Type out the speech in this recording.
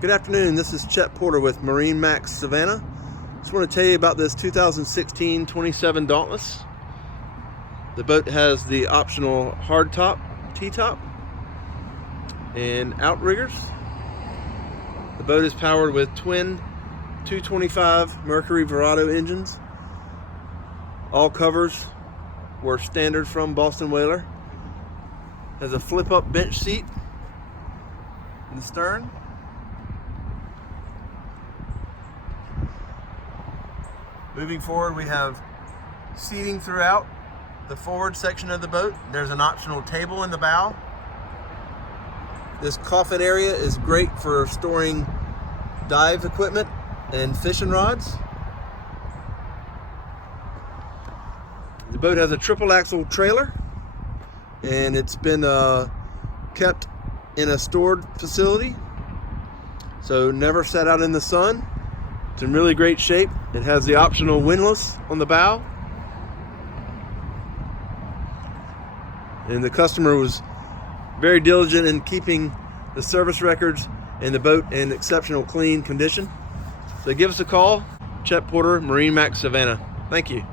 Good afternoon, this is Chet Porter with MarineMax Savannah. Just want to tell you about this 2016 27 Dauntless. The boat has the optional hardtop, T-top, and outriggers. The boat is powered with twin 225 Mercury Verado engines. All covers were standard from Boston Whaler. Has a flip-up bench seat in the stern. Moving forward, we have seating throughout the forward section of the boat. There's an optional table in the bow. This coffin area is great for storing dive equipment and fishing rods. The boat has a triple axle trailer, and it's been kept in a stored facility, so never sat out in the sun. It's in really great shape. It has the optional windlass on the bow, and the customer was very diligent in keeping the service records and the boat in exceptional clean condition. So give us a call. Chet Porter, MarineMax Savannah. Thank you.